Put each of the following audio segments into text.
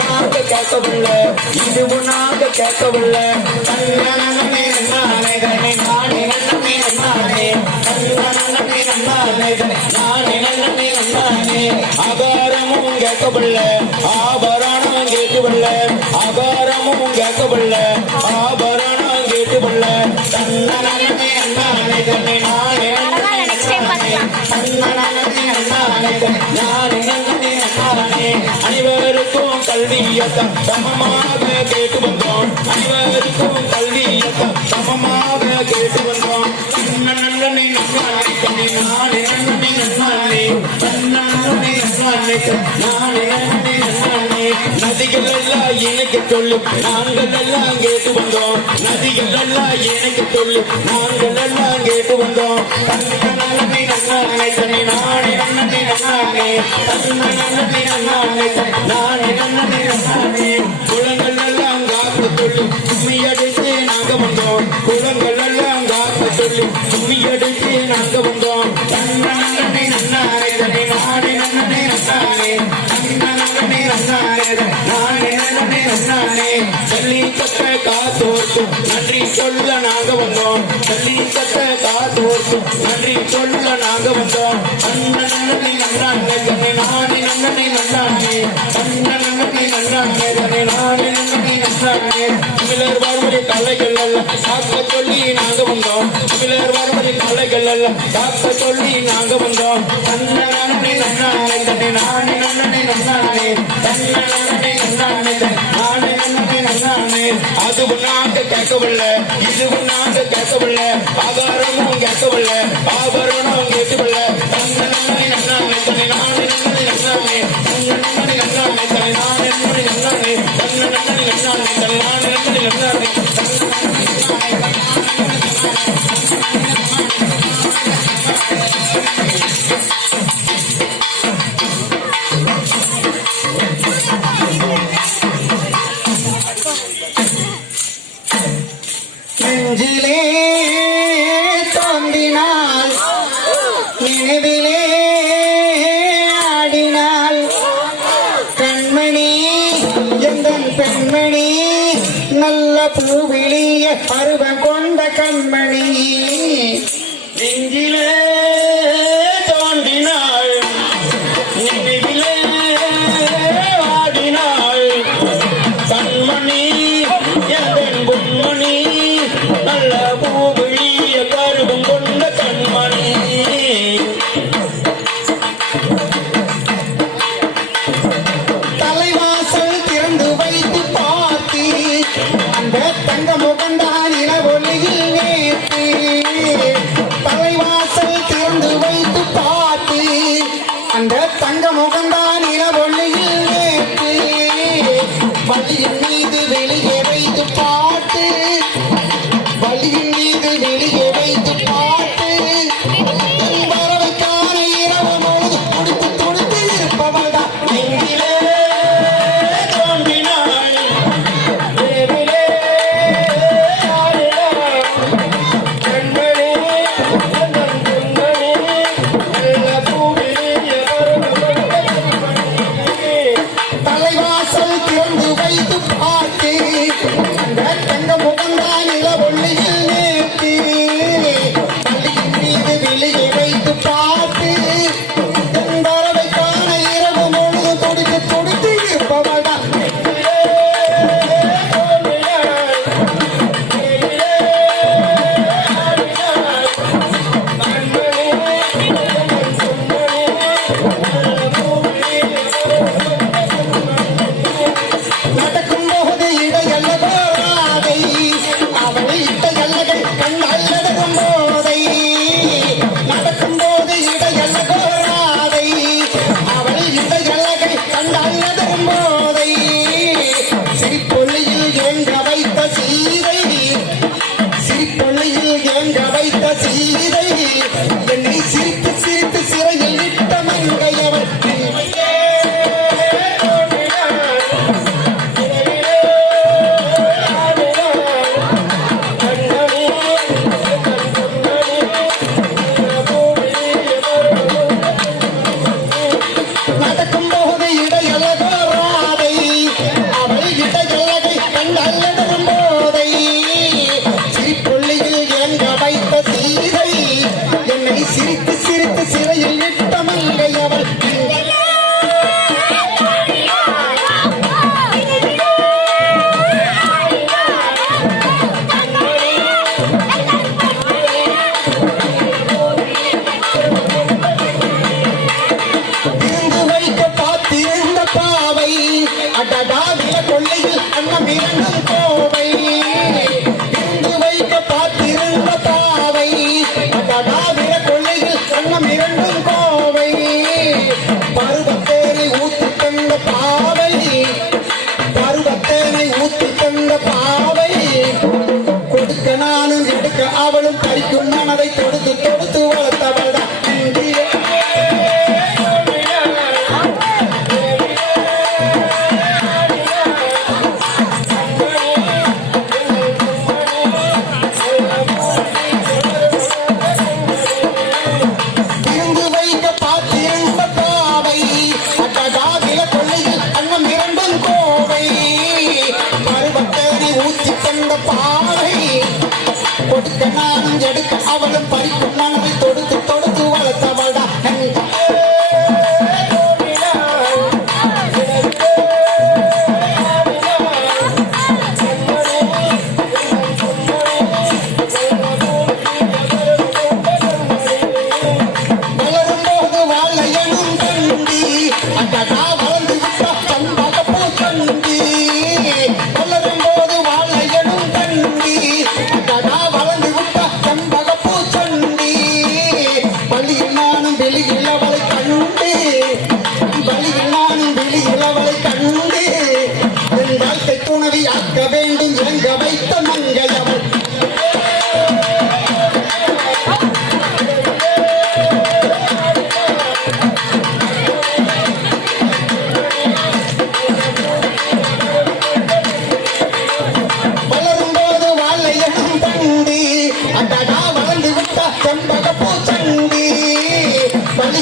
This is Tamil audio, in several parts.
உன்னாக கேட்கவில்லை. இது உன்னாக கேட்கவில்லை. கண்ணனே நானே தனி நானே நன்னே நானே. கண்ணனே நானே நானே நன்னே நானே. அகாரமும் கேட்கவில்ல. ஆபரணம் கேட்கவில்ல. அகாரமும் கேட்கவில்ல. கல்வியக்கம் சமமாக கேட்டு வந்தோம் அனைவருக்கும் கல்வியக்கம் சமமாக கேட்டு வந்தோம் நன்னே நன்னானே கண்ணே நானே நன்னே நன்னானே நன்னே நன்னானே நானே நன்னானே நதிகள் எல்லாம் எனக்கு சொல்லு நாங்கள் எல்லாம் கேட்டு வந்தோம். நதிகள் எல்லாம் எனக்கு சொல்லு நாங்கள் எல்லாம் கேட்டு வந்தோம். நன்னே நன்னானே கண்ணே நானே நன்னே நன்னானே நன்னே நன்னானே நானே நன்னே நன்னானே குளங்கள் எல்லாம் காப்பு சொல்லு கும்மி அடித்து நாங்க வந்தோம். குளங்கள் எல்லாம் காப்பு சொல்லு கும்மி அடித்து நாங்க வந்தோம். நன்னே நன்னானே கண்ணே நானே நன்னே நன்னானே நன்னே நன்னானே நன்னே நன்னானே ஜல்லிக்கட்ட காத்தோர்க்கும் நன்றி சொல்ல நாங்க வந்தோம் ஜல்லிக்கட்ட காத்தோர்க்கும் நன்றி சொல்ல நாங்க வந்தோம் அண்ணனை நன்னானே தன்னை நானே நன்னே நன்னானே அண்ணனை நன்னானே தன்னை நானே நன்னனை நன்னானே தமிழர் வாழ்வழி தலைகள் அல்ல காக்க சொல்லி நாங்க வந்தோம் தமிழர் வாழ்வழி தலைகள் அல்ல காக்க சொல்லி நாங்க வந்தோம் அண்ணனை நன்னானே தன்னை நானே நன்னனை நன்னானே நன்னே நன்னானே நானே நன்னே நன்னானே அது உன்னாக கேட்கவில்லை. இது உன்னாக கேட்கவில்லை. ஆதாரமும் கேட்கவில்லை. ஆபரணம் கேட்கவில்லை. நன்னே நன்னானே கண்ணே நானே நன்னே நன்னானே நன்னே நன்னானே கண்ணே நானே நன்னே நன்னானே நன்னே நன்னானே நானே Boa.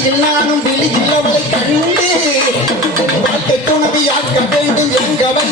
எல்லாரும் வெளியில் அவளை கண்டு வாழ்க்கை துணவியாக்க வேண்டும் எங்கவன்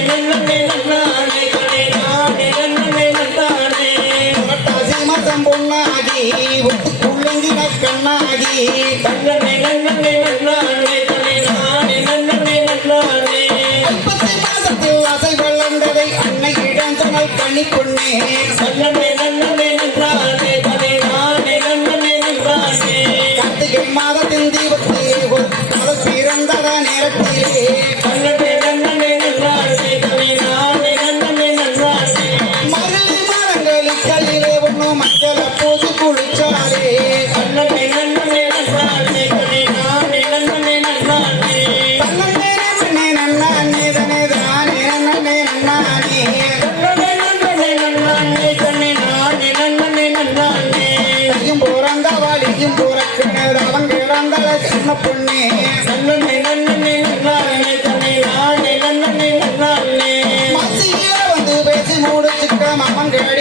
எண்ணிக்கொண்டேன் I'm a.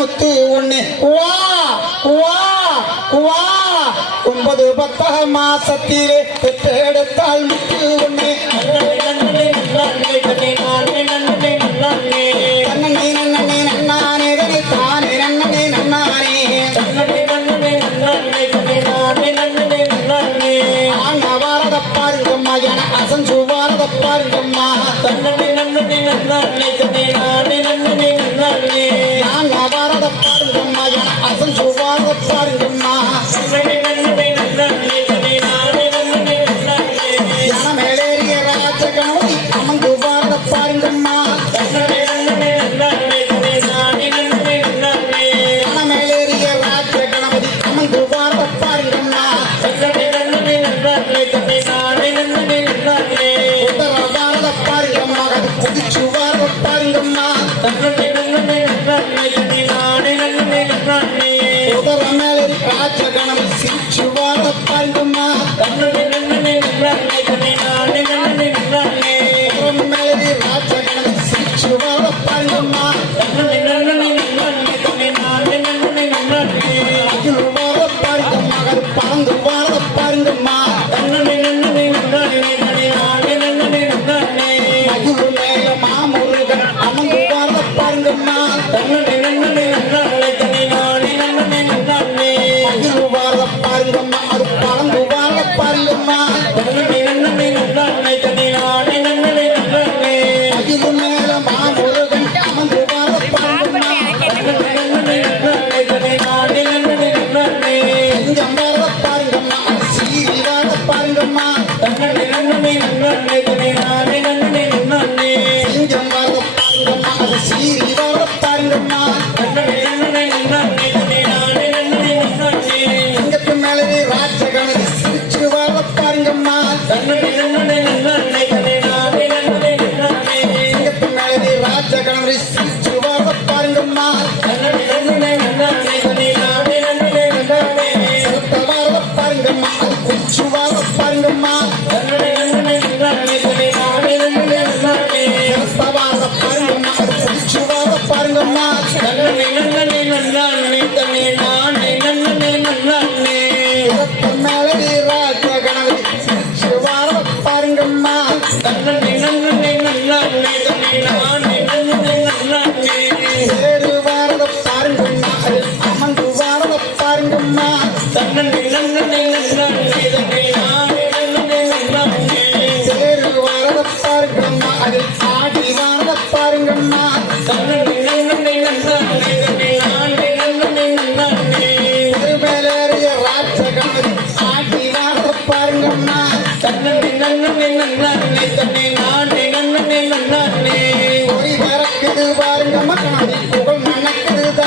முத்து ஒண்ணு வா வா வா ஒன்பது பத்தாம் மாசத்திலே பெற்றெடுத்தால்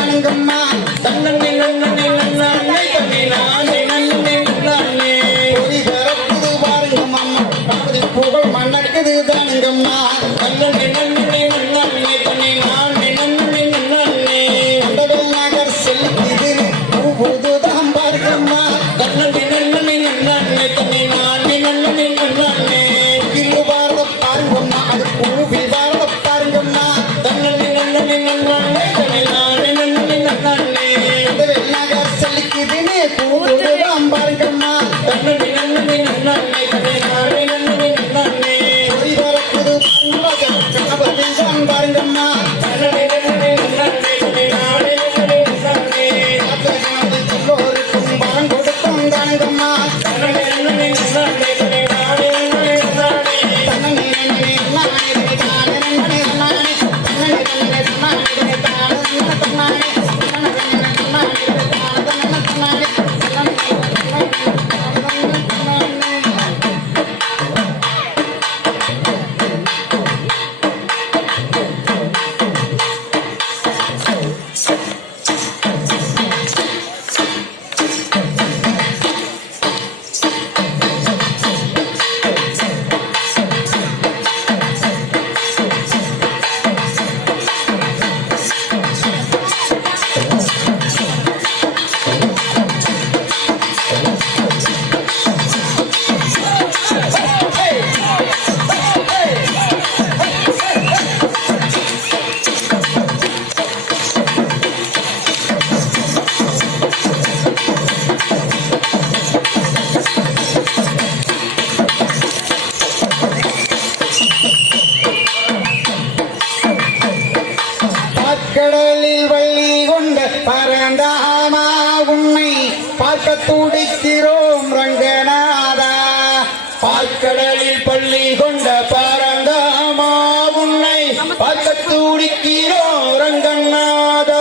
அணுங்கம்மா தன்னன் జగపతి జంబరమ్మ ரங்கநாதமா உன்னை பார்க்க துடிக்கிறோம் ரங்கநாதா. பாற்கடலில் பள்ளி கொண்ட பாரங்காமா உன்னை பார்க்க துடிக்கிறோம் ரங்கநாதா.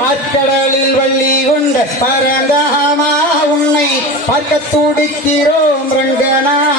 பாற்கடலில் பள்ளி கொண்ட பாரங்காமா உன்னை பார்க்க துடிக்கிறோம் ரங்கநாதா.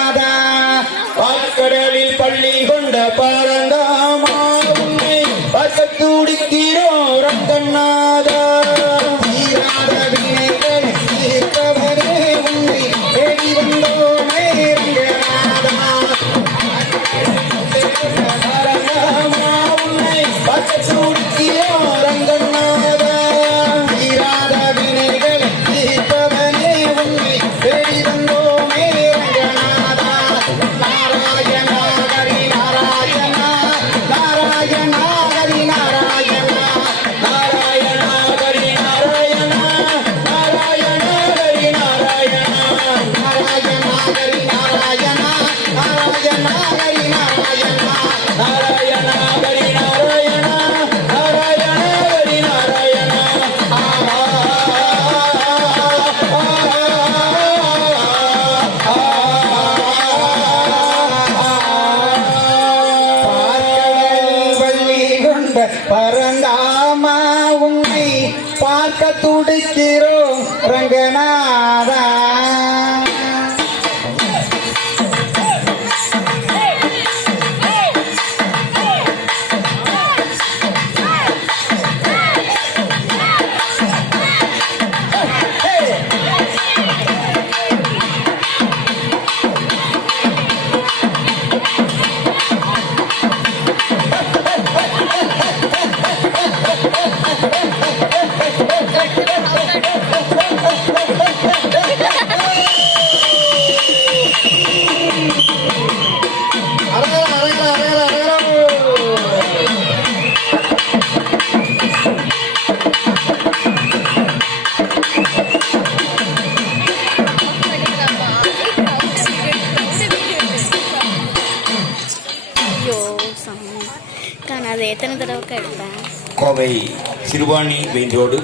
சிறுவாணி மெயின் ரோடு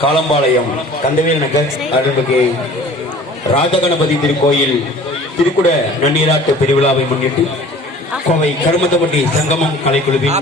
காலம்பாளையம் கந்தவேல் நகர் அருள்மிகு ராஜகணபதி திருக்கோயில் திருக்குட நன்னீராட்டு பெருவிழாவை முன்னிட்டு கோவை கருமத்தப்பட்டி சங்கமம் கலைக்குழுவின்